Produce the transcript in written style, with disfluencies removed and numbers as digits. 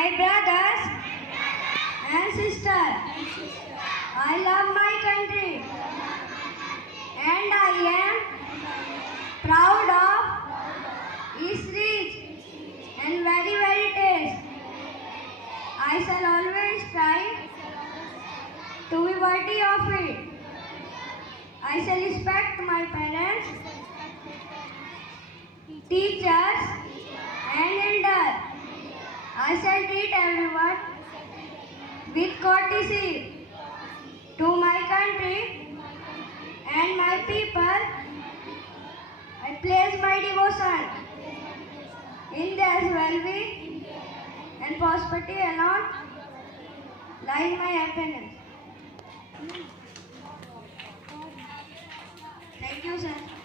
my brothers and sisters, I love my country and I am proud of its rich and very taste. I shall always try to be worthy of it. I shall respect my parents, teachers and elders. I shall treat everyone with courtesy. To my country and my people, I place my devotion. In their well-being and prosperity alone lies my happiness. Thank you, sir.